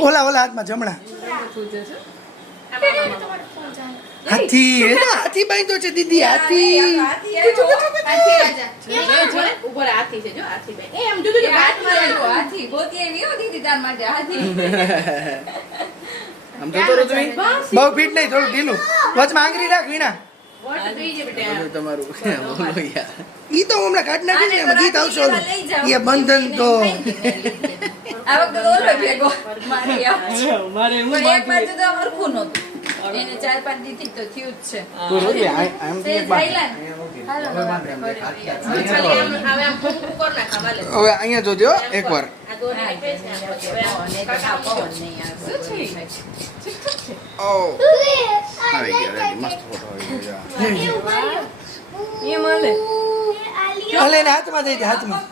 ઓલા હાથમાં જમણા હાથી એ તો હાથી બાંધ્યો છે દીદી હાથી આમ તો તમે બહુ ફિટ નહીં થોડું ઢીલું વચમાં આંગળી રાખ વીણા તમારું બોલો યાર ઈ તો હમણાં કાઢ નાખી ને એમાં ગીત આવશે ઓલું એ બંધન તો આ વખતે ઓલો ભેગો મારે એક બાજુ તો હરખું નહોતું એને 4-5 દીથી તો થયું જ છે તો રોજી આમ તો એક બાર હવે અહીંયા જોજો એકવાર ઓ આવી ગયા મસ્ત ફોટો આવી ગયા એ મળે હાથમાં દઈ દે હાથમાં